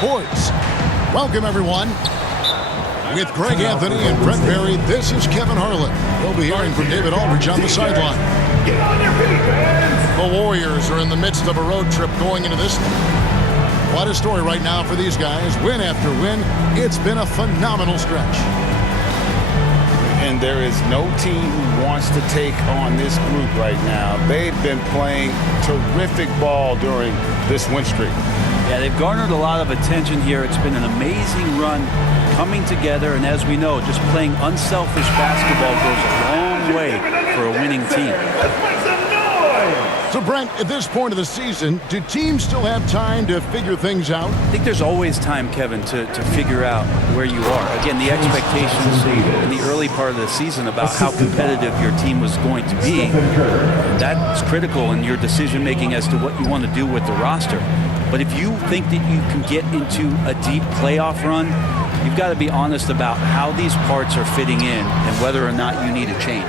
Boys, welcome everyone. With Greg Anthony and Brent Barry, this is Kevin Harlan. We'll be hearing from David Aldridge on the sideline. Get on your feet, fans! The Warriors are in the midst of a road trip going into this. What a story right now for these guys. Win after win. It's been a phenomenal stretch. And there is no team who wants to take on this group right now. They've been playing terrific ball during this win streak. Yeah, they've garnered a lot of attention here. It's been an amazing run coming together, and as we know, just playing unselfish basketball goes a long way for a winning team. Let's make some noise! So, Brent, at this point of the season, do teams still have time to figure things out? I think there's always time, Kevin, to figure out where you are. Again, the expectations in the early part of the season about how competitive your team was going to be, that's critical in your decision-making as to what you want to do with the roster. But if you think that you can get into a deep playoff run, you've got to be honest about how these parts are fitting in and whether or not you need a change.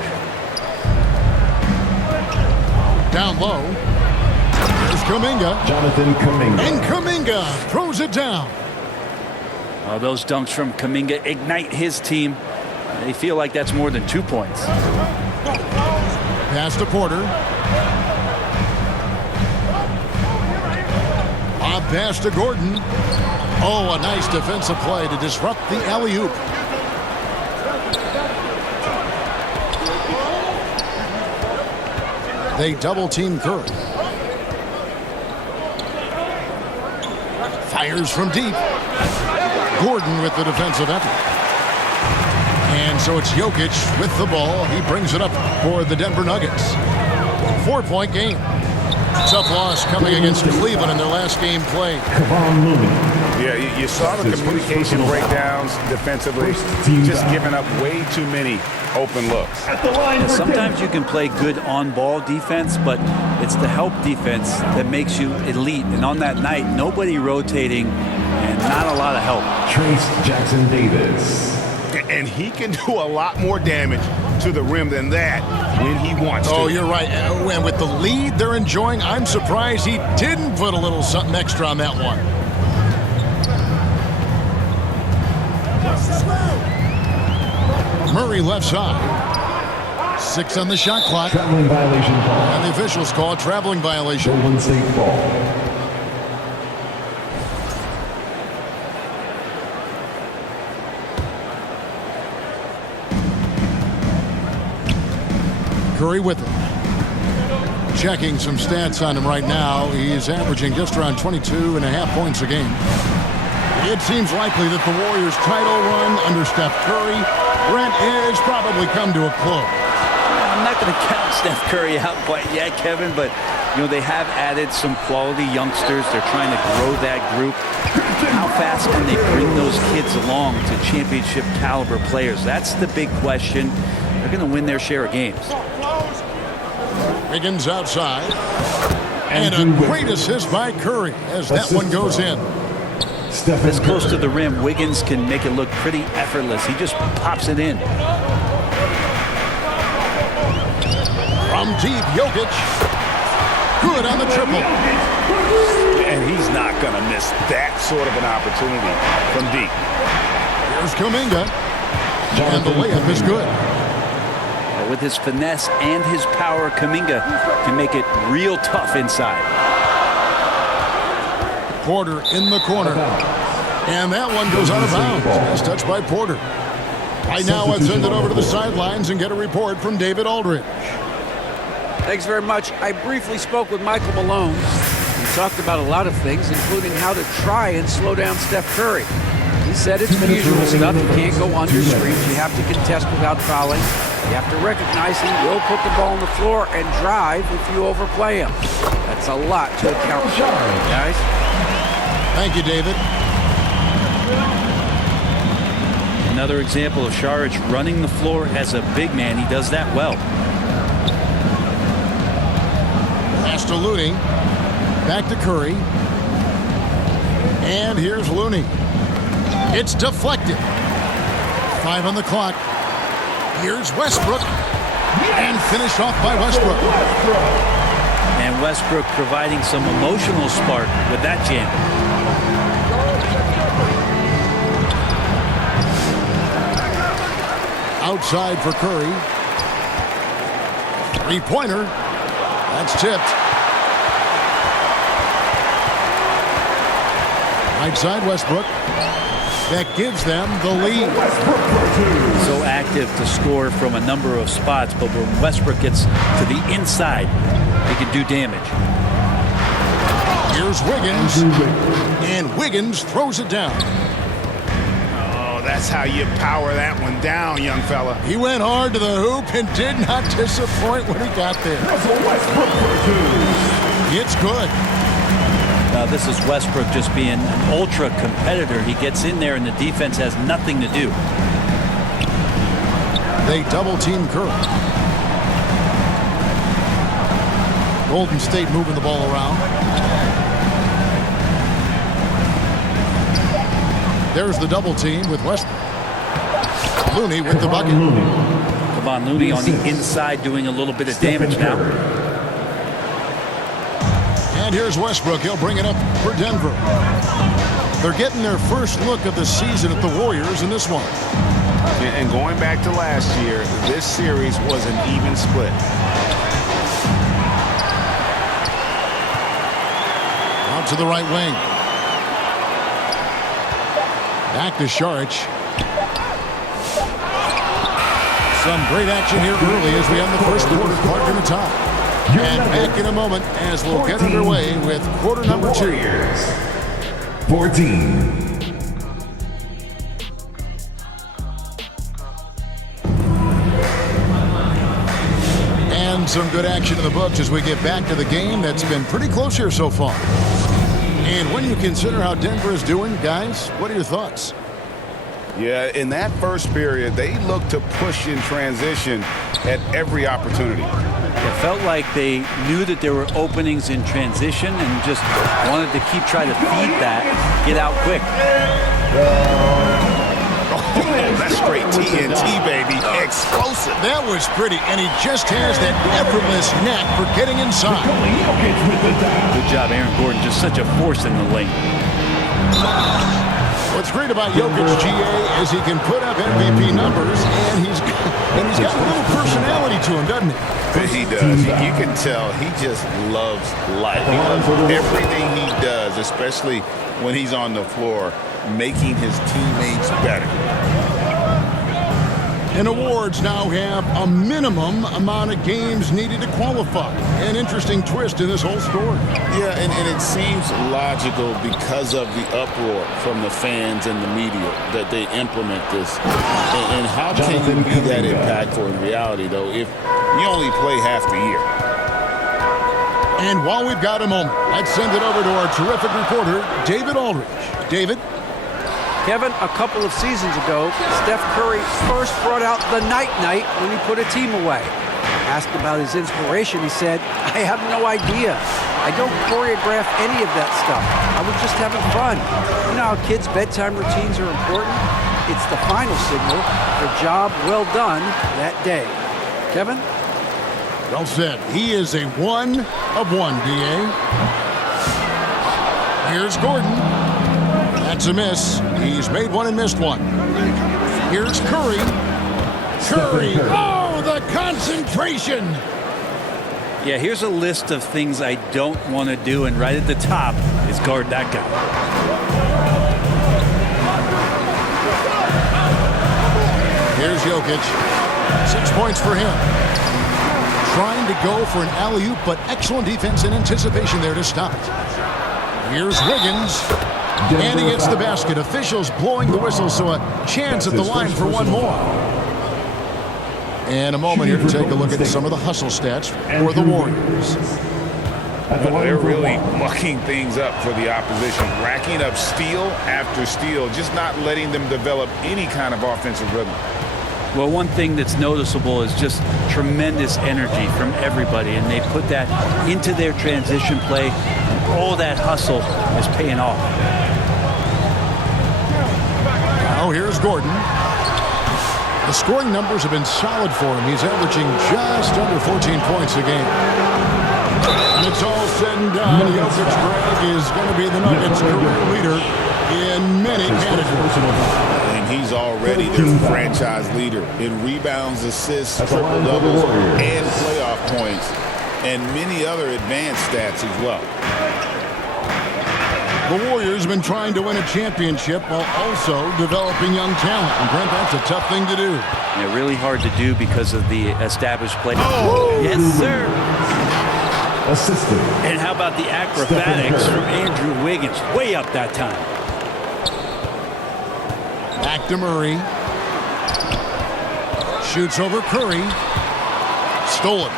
Down low. Here's Kuminga. Jonathan Kuminga. And Kuminga throws it down. Well, those dunks from Kuminga ignite his team. They feel like that's more than 2 points. Pass to Porter. Lob pass to Gordon. Oh, a nice defensive play to disrupt the alley-oop. They double-team Curry. Fires from deep. Gordon with the defensive effort. And so it's Jokic with the ball. He brings it up for the Denver Nuggets. 4-point game. Tough loss coming against Cleveland in their last game played. Yeah, you saw the communication breakdowns defensively. Just giving up way too many open looks. Sometimes you can play good on-ball defense, but it's the help defense that makes you elite. And on that night, nobody rotating and not a lot of help. Trace Jackson Davis. And he can do a lot more damage to the rim than that when he wants to. Oh, you're right. And with the lead they're enjoying, I'm surprised he didn't put a little something extra on that one. Murray left side. 6 on the shot clock. Traveling violation ball. And the officials call it traveling violation. Golden State ball. Curry with it. Checking some stats on him right now. He's averaging just around 22.5 points a game. It seems likely that the Warriors' title run under Steph Curry, Brent, has probably come to a close. I'm not going to count Steph Curry out quite yet, Kevin, but you know they have added some quality youngsters. They're trying to grow that group. How fast can they bring those kids along to championship caliber players? That's the big question. They're going to win their share of games. Wiggins outside. And a great assist by Curry as that one goes in. This close to the rim, Wiggins can make it look pretty effortless. He just pops it in. From deep, Jokic. Good on the triple. And he's not going to miss that sort of an opportunity from deep. Here's Kuminga. And the layup is good. With his finesse and his power, Kuminga can make it real tough inside. Porter in the corner. And that one goes out of bounds. It's touched by Porter. Right now, let's send it over to the sidelines and get a report from David Aldridge. Thanks very much. I briefly spoke with Michael Malone. We talked about a lot of things, including how to try and slow down Steph Curry. He said it's the usual stuff. You can't go under screens. You have to contest without fouling. You have to recognize he will put the ball on the floor and drive if you overplay him. That's a lot to account for, guys. Thank you, David. Another example of Šarić running the floor as a big man. He does that well. Pass to Looney. Back to Curry. And here's Looney. It's deflected. 5 on the clock. Here's Westbrook. And finished off by Westbrook. And Westbrook providing some emotional spark with that jam. outside for Curry. Three-pointer. That's tipped. Right side, Westbrook. That gives them the lead. So active to score from a number of spots, but when Westbrook gets to the inside, he can do damage. Here's Wiggins. And Wiggins throws it down. Oh, that's how you power that one down, young fella. He went hard to the hoop and did not disappoint when he got there. It's good. Now this is Westbrook just being an ultra competitor. He gets in there and the defense has nothing to do. They double team Curry. Golden State moving the ball around. There's the double team with Westbrook. Looney with the bucket. Kevon Looney on the inside doing a little bit of damage now. And here's Westbrook. He'll bring it up for Denver. They're getting their first look of the season at the Warriors in this one. And going back to last year, this series was an even split. Out to the right wing. Back to Šarić. Some great action here early as we end the first quarter. Clark in the top. And back in a moment as we'll get underway with quarter number 2. 14. And some good action in the books as we get back to the game that's been pretty close here so far. And when you consider how Denver is doing, guys, what are your thoughts? Yeah, in that first period, they looked to push in transition at every opportunity. It felt like they knew that there were openings in transition and just wanted to keep trying to feed that, get out quick. Oh, that's straight TNT, baby. Explosive. That was pretty, and he just has that effortless knack for getting inside. Good job, Aaron Gordon. Just such a force in the lane. What's great about Jokic, GA, is he can put up MVP numbers, and he's got a little personality to him, doesn't he? He does. You can tell he just loves life. He loves everything he does, especially when he's on the floor, making his teammates better. And awards now have a minimum amount of games needed to qualify. An interesting twist in this whole story. Yeah, and it seems logical because of the uproar from the fans and the media that they implement this. And how can you be that impactful in reality, though, if you only play half the year? And while we've got a moment, let's send it over to our terrific reporter, David Aldridge. David? Kevin, a couple of seasons ago, Steph Curry first brought out the night-night when he put a team away. Asked about his inspiration, he said, I have no idea. I don't choreograph any of that stuff. I was just having fun. You know how kids' bedtime routines are important? It's the final signal for job well done that day. Kevin? Well said. He is a one of one, D.A. Here's Gordon. That's a miss. He's made one and missed one. Here's Curry. Curry. Oh, the concentration. Yeah, here's a list of things I don't want to do, and right at the top is guard that guy. Here's Jokic. 6 points for him. Trying to go for an alley-oop, but excellent defense and anticipation there to stop it. Here's Wiggins. And he gets the basket. Officials blowing the whistle, so a chance at the line for one more. And a moment here to take a look at some of the hustle stats for the Warriors. They're really mucking things up for the opposition, racking up steal after steal, just not letting them develop any kind of offensive rhythm. Well, one thing that's noticeable is just tremendous energy from everybody, and they put that into their transition play. All that hustle is paying off. Now here's Gordon. The scoring numbers have been solid for him. He's averaging just under 14 points a game. When it's all said and done, Jokic, Greg, is going to be the Nuggets' career leader in many categories. And he's already their franchise leader in rebounds, assists, That's a line for the triple-doubles, Warriors. and playoff points, and many other advanced stats as well. The Warriors have been trying to win a championship while also developing young talent. And Brent, that's a tough thing to do. Yeah, really hard to do because of the established play. Oh! Yes, sir. Assistant. And how about the acrobatics from Andrew Wiggins? Way up that time. Back to Murray. Shoots over Curry. Stolen.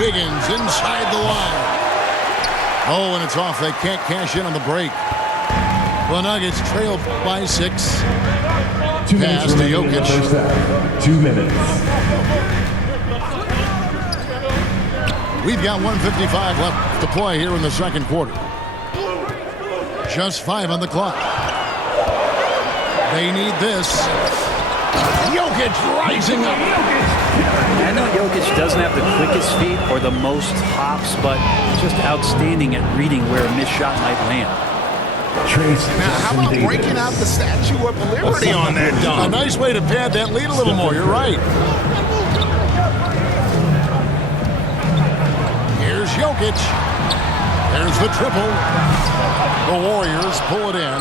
Wiggins inside the line. Oh, and it's off. They can't cash in on the break. The Nuggets trail by 6. 2 minutes Pass to remaining in the Jokic. first half. 2 minutes. We've got 1:55 left to play here in the second quarter. Just 5 on the clock. They need this. Jokic rising up. I know Jokic doesn't have the quickest feet or the most hops, but just outstanding at reading where a missed shot might land. Trace Now, how about Jackson breaking Davis. out the Statue of Liberty on that A dunk? nice way to pad that lead a little more. You're right. Here's Jokic. There's the triple. The Warriors pull it in.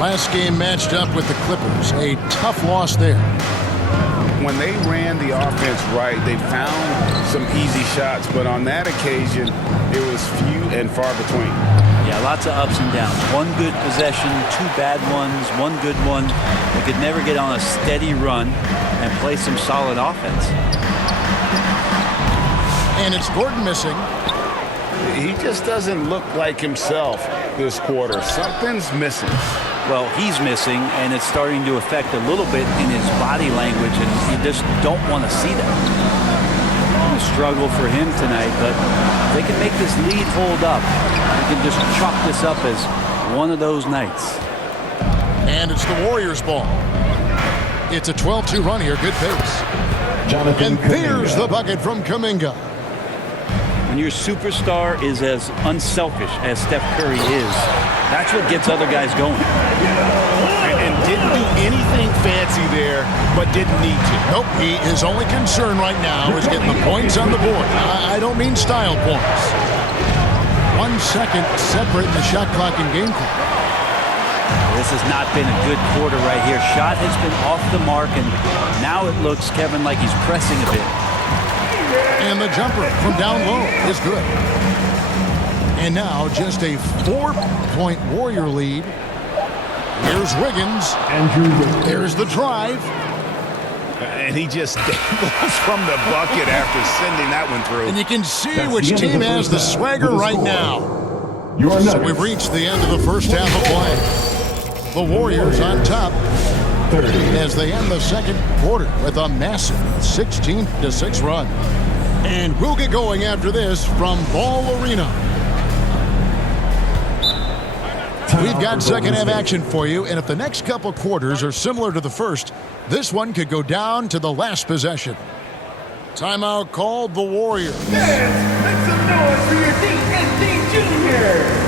Last game matched up with the Clippers. A tough loss there. When they ran the offense right, they found some easy shots, but on that occasion, it was few and far between. Yeah, lots of ups and downs. One good possession, 2 bad ones, 1 good one. They could never get on a steady run and play some solid offense. And it's Gordon missing. He just doesn't look like himself this quarter. Something's missing. Well, he's missing, and it's starting to affect a little bit in his body language, and you just don't want to see that. A struggle for him tonight, but if they can make this lead hold up, we can just chalk this up as one of those nights. And it's the Warriors' ball. It's a 12-2 run here. Good pace. Jonathan And there's Kuminga. the bucket from Kuminga. When your superstar is as unselfish as Steph Curry is, that's what gets other guys going. And didn't do anything fancy there, but didn't need to. Nope, his only concern right now is getting the points on the board. I don't mean style points. 1 second separating the shot clock and game clock. This has not been a good quarter right here. Shot has been off the mark, and now it looks, Kevin, like he's pressing a bit. And the jumper from down low is good. And now just a 4-point Warrior lead. Here's Wiggins. Andrew Wiggins. There's the drive. And he just dangles from the bucket after sending that one through. And you can see That's which the end of team the has first the half. swagger With the right score. now. Your So Nuggets. we've reached the end of the first half of play. The Warriors on top 30. as they end the second quarter with a massive 16-6 run. And we'll get going after this from Ball Arena. We've got second half action for you, and if the next couple quarters are similar to the first, this one could go down to the last possession. Timeout called the Warriors. Fans, make some noise for your DSD Jr.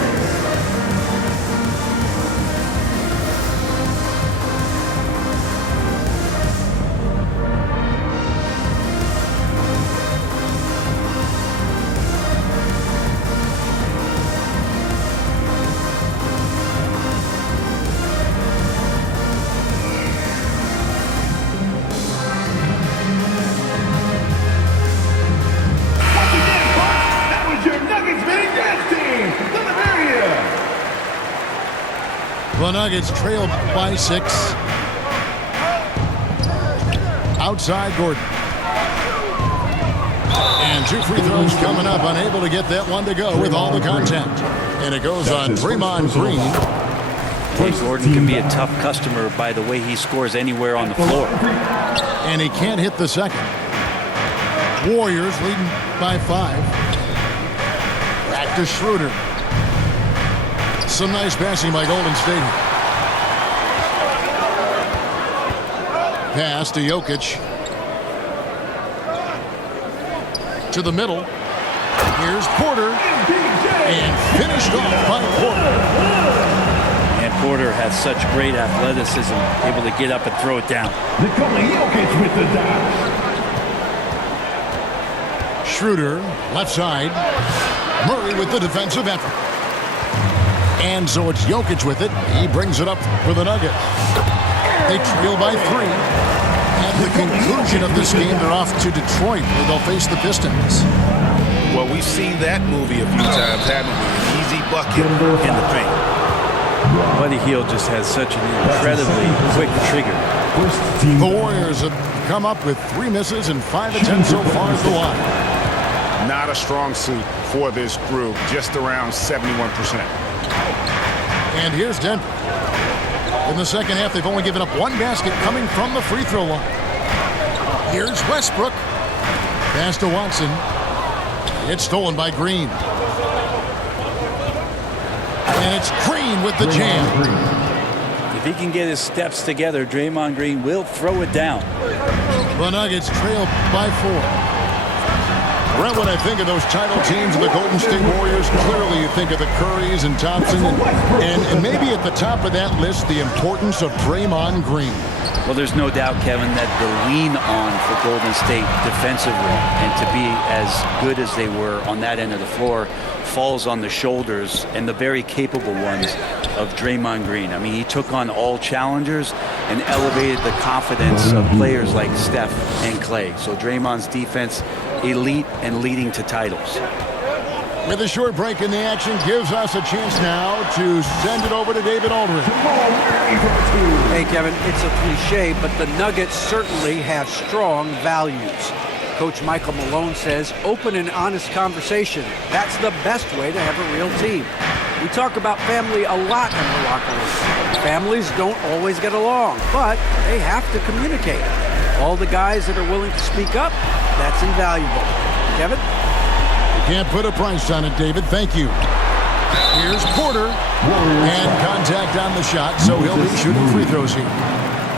Once again, folks, that was your Nuggets mini dance team. Let them hear ya. The Nuggets trail by 6. Outside Gordon. And 2 free throws coming up, unable to get that one to go with all the contact. And it goes on Draymond Green. Hey, Gordon can be a tough customer by the way he scores anywhere on the floor. And he can't hit the second. Warriors leading by 5. Back to Schroeder. Some nice passing by Golden State. Pass to Jokic. To the middle. Here's Porter. And finished off by Porter. And Porter has such great athleticism, able to get up and throw it down. Nikola Jokic with the dash. Schroeder, left side. Murray with the defensive effort. And so it's Jokic with it. He brings it up for the Nuggets. They trail by 3. At the conclusion of this game, they're off to Detroit, where they'll face the Pistons. Well, we've seen that movie a few times, haven't we? An easy bucket in the paint. Buddy Hield just has such an incredibly quick trigger. First team. The Warriors have come up with 3 misses and 5 attempts so far at the line. Not a strong suit for this group, just around 71%. And here's Denver. In the second half, they've only given up 1 basket coming from the free throw line. Here's Westbrook. Pass to Watson. It's stolen by Green. And it's Green with the jam. If he can get his steps together, Draymond Green will throw it down. The Nuggets trail by 4. Brett, when I think of those title teams of the Golden State Warriors, clearly you think of the Currys and Thompson, and maybe at the top of that list, the importance of Draymond Green. Well, there's no doubt, Kevin, that the lean on for Golden State defensively and to be as good as they were on that end of the floor falls on the shoulders and the very capable ones of Draymond Green. I mean, he took on all challengers and elevated the confidence of players like Steph and Clay. So Draymond's defense, elite and leading to titles. With a short break in the action, gives us a chance now to send it over to David Aldridge. Hey, Kevin, it's a cliche, but the Nuggets certainly have strong values. Coach Michael Malone says, open and honest conversation. That's the best way to have a real team. We talk about family a lot in the locker room. Families don't always get along, but they have to communicate. All the guys that are willing to speak up, that's invaluable. Kevin? Can't put a price on it, David. Thank you. Here's Porter. And contact on the shot, so he'll be shooting free throws here.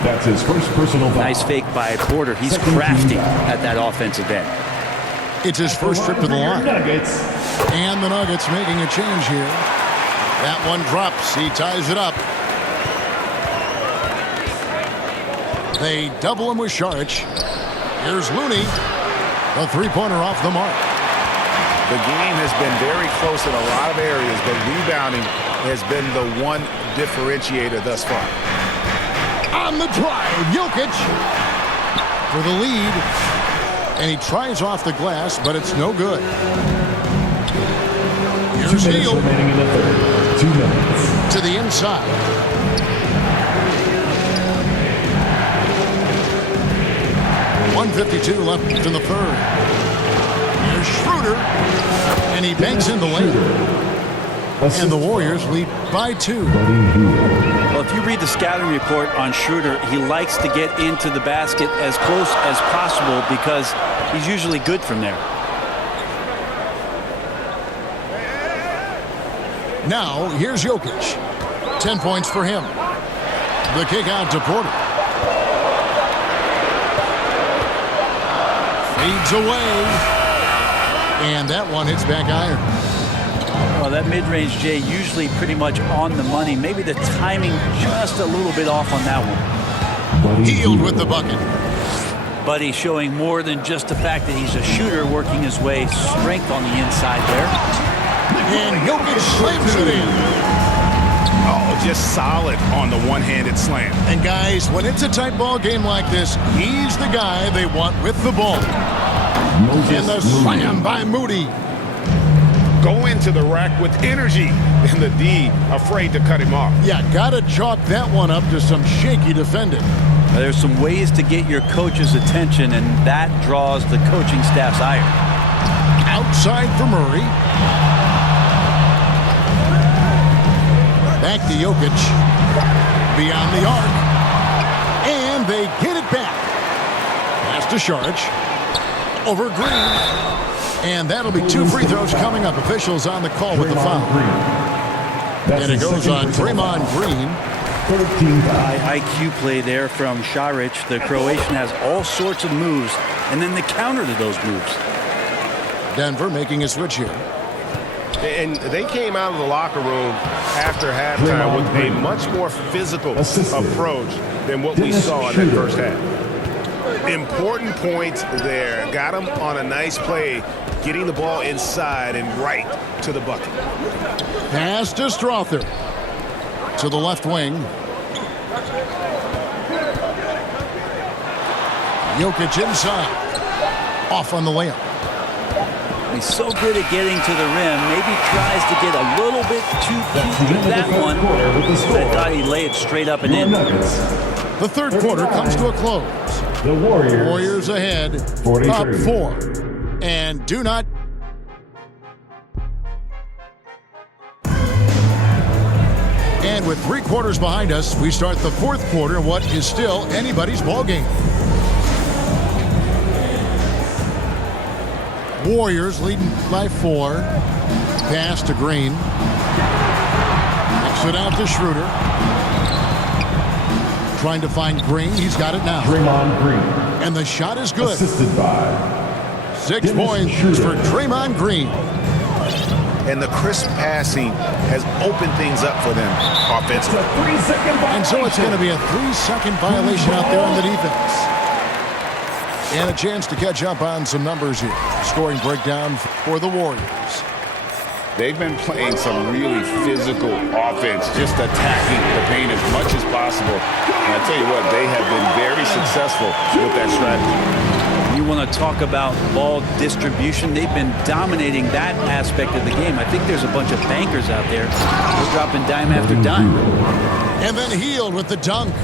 That's his first personal foul. Nice fake by Porter. He's crafty at that offensive end. It's his first trip to the line. Nuggets. And the Nuggets making a change here. That one drops. He ties it up. They double him with Šarić. Here's Looney. The three-pointer off the mark. The game has been very close in a lot of areas, but rebounding has been the one differentiator thus far. On the drive, Jokic for the lead. And he tries off the glass, but it's no good. 2 Here's minutes Hield remaining in the third. 2 minutes. to the inside. 1:52 left in the third. Here's Schroeder, and he banks in the lane. And the Warriors lead by 2. Well, if you read the scouting report on Schroeder, he likes to get into the basket as close as possible because he's usually good from there. Now, here's Jokic. 10 points for him. The kick out to Porter. Fades away. And that one hits back iron. Well, that mid-range, Jay, usually pretty much on the money. Maybe the timing just a little bit off on that one. Hield with the bucket. Buddy showing more than just the fact that he's a shooter, working his way strength on the inside there. And Jokic slams it in. Oh, just solid on the one-handed slam. And guys, when it's a tight ball game like this, he's the guy they want with the ball. And the slam by Moody. Go into the rack with energy, and the D afraid to cut him off. Yeah, gotta chalk that one up to some shaky defending. There's some ways to get your coach's attention, and that draws the coaching staff's ire. Outside for Murray. Back to Jokic. Beyond the arc. And they get it back. Pass to Šarić. Over Green. And that'll be 2 free throws coming up. Officials on the call with the foul. And it goes on Draymond Green. 13 High IQ play there from Šarić. The Croatian has all sorts of moves, and then the counter to those moves. Denver making a switch here. And they came out of the locker room after halftime with a much more physical approach than what we saw in that first half. Important points there. Got him on a nice play, getting the ball inside and right to the bucket. Pass to Strother. To the left wing. Jokic inside. Off on the layup. He's so good at getting to the rim. Maybe tries to get a little bit too cute with that one. I thought he'd lay it straight up and in. The third quarter comes to a close. The Warriors ahead, 40-30. up 4. And do not. And with 3 quarters behind us, we start the fourth quarter in what is still anybody's ball game. Warriors leading by 4. Pass to Green. Kicks it out to Schroeder. Trying to find Green. He's got it now. Draymond Green. And the shot is good. Assisted by 6 points for Draymond Green. And the crisp passing has opened things up for them offensively. And so it's going to be a 3-second violation out there on the defense. And a chance to catch up on some numbers here. Scoring breakdown for the Warriors. They've been playing some really physical offense, just attacking the paint as much as possible. And I tell you what, they have been very successful with that strategy. You want to talk about ball distribution. They've been dominating that aspect of the game. I think there's a bunch of bankers out there. They're dropping dime after dime. And then Hield with the dunk.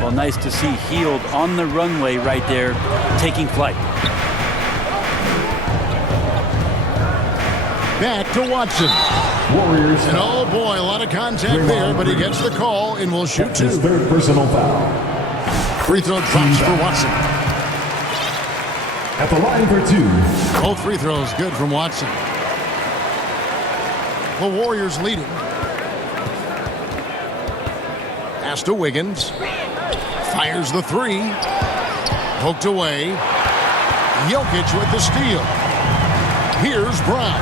Well, nice to see Hield on the runway right there, taking flight. Back to Watson. Warriors. And oh boy, a lot of contact there, but he gets the call and will shoot 2. His third personal foul. Free throw drops for Watson. At the line for 2. Both free throws good from Watson. The Warriors leading. Pass to Wiggins. Fires the 3. Poked away. Jokic with the steal. Here's Brown.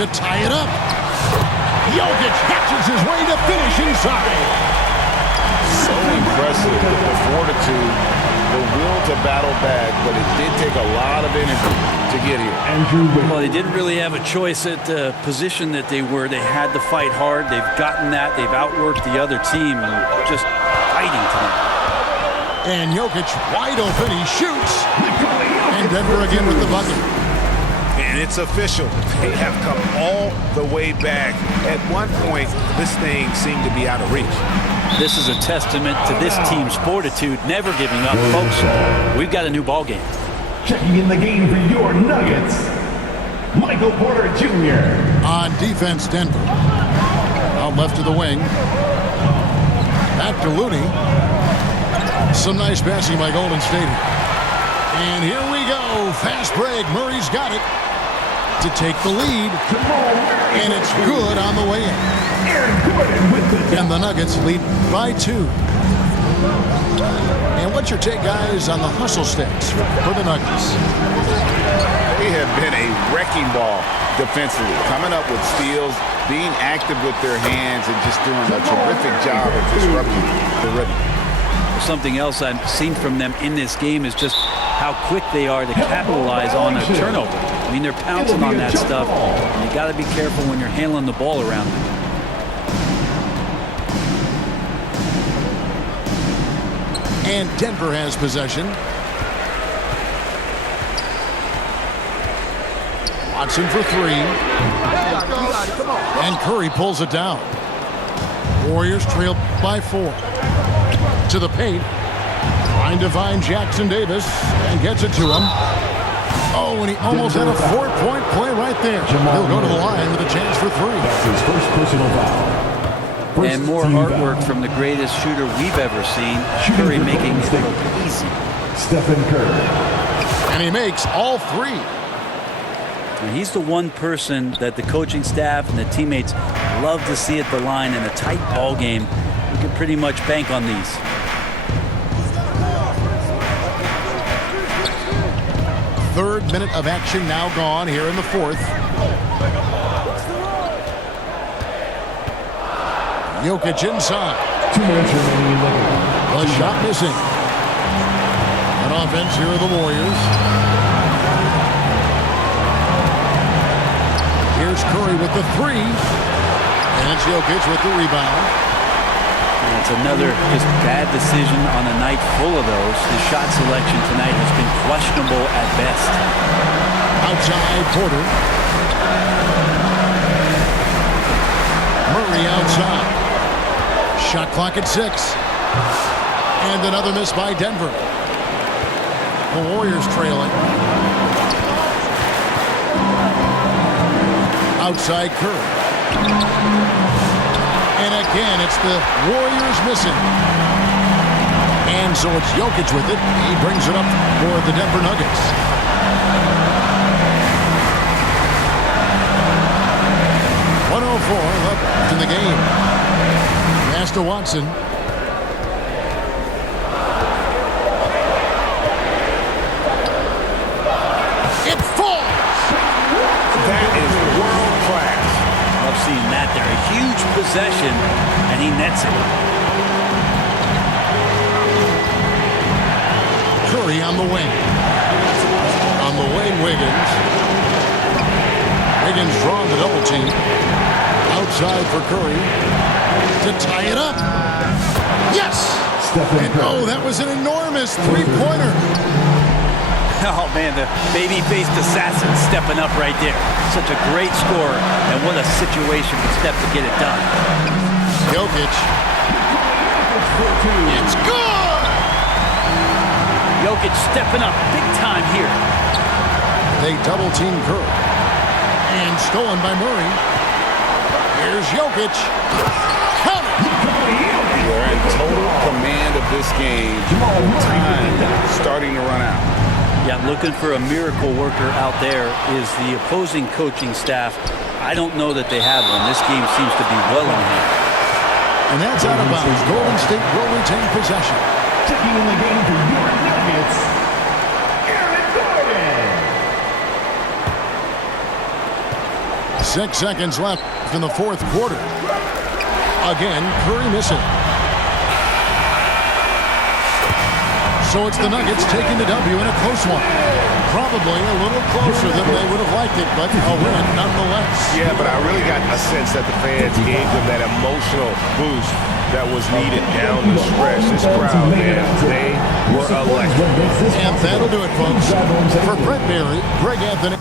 To tie it up. Jokic hatches his way to finish inside. So impressive, the fortitude, the will to battle back, but it did take a lot of energy to get here. Well, they didn't really have a choice at the position that they were. They had to fight hard. They've gotten that. They've outworked the other team. Just fighting tonight. And Jokic wide open. He shoots. And Denver again with the bucket. And it's official. They have come all the way back. At one point, this thing seemed to be out of reach. This is a testament to this team's fortitude, never giving up. Folks, we've got a new ball game. Checking in the game for your Nuggets, Michael Porter Jr. On defense, Denver. Out left to the wing. Back to Looney. Some nice passing by Golden State. And here we go. Fast break. Murray's got it to take the lead. And it's good on the way in. And the Nuggets lead by 2. And what's your take, guys, on the hustle stats for the Nuggets? They have been a wrecking ball defensively, coming up with steals, being active with their hands, and just doing a terrific job of disrupting the rhythm. Something else I've seen from them in this game is just how quick they are to capitalize on a turnover. I mean, they're pouncing on that stuff. And you got to be careful when you're handling the ball around them. And Denver has possession. Watson for 3. And Curry pulls it down. Warriors trail by 4. To the paint. Trying to find Jackson Davis. And gets it to him. Oh, and he almost had a 4-point play right there. He'll go to the line with a chance for 3. That's his first personal foul. And more artwork from the greatest shooter we've ever seen. Curry making it look easy. Stephen Curry. And he makes all 3. And he's the one person that the coaching staff and the teammates love to see at the line in a tight ball game. You can pretty much bank on these. minute of action now gone here in the fourth. Jokic inside. 2 minutes remaining in the The shot missing. On offense, here are the Warriors. Here's Curry with the three. And it's Jokic with the rebound. And it's another just bad decision on a night full of those. His shot selection tonight has been questionable at best. Outside, Porter. Murray outside. Shot clock at 6. And another miss by Denver. The Warriors trailing. Outside Curry. And again, it's the Warriors missing. And so it's Jokic with it. He brings it up for the Denver Nuggets. .104 left in the game. Pass to Watson. It falls! That is world class. Love seeing that there. A huge possession, and he nets it. Curry on the wing. On the wing, Wiggins. Wiggins drawn the double team. Outside for Curry to tie it up. Yes! And oh, that was an enormous three-pointer. Oh, man, the baby-faced assassin stepping up right there. Such a great scorer, and what a situation to step to get it done. Jokic. It's good! Jokic stepping up big time here. They double-team Curry. And stolen by Murray. Here's Jokic. Count it! They're in total command of this game. Time starting to run out. Yeah, looking for a miracle worker out there is the opposing coaching staff. I don't know that they have one. This game seems to be well in hand. And that's out of bounds. Golden State will retain possession. Checking in the game for your Nuggets, Aaron Gordon. 6 seconds left in the fourth quarter. Again, Curry missing. So it's the Nuggets taking the W in a close one. Probably a little closer than they would have liked it, but a win nonetheless. Yeah, but I really got a sense that the fans gave them that emotional boost that was needed down the stretch. This crowd, man, they were electric. And that'll do it, folks. For Brett Barry, Greg Anthony.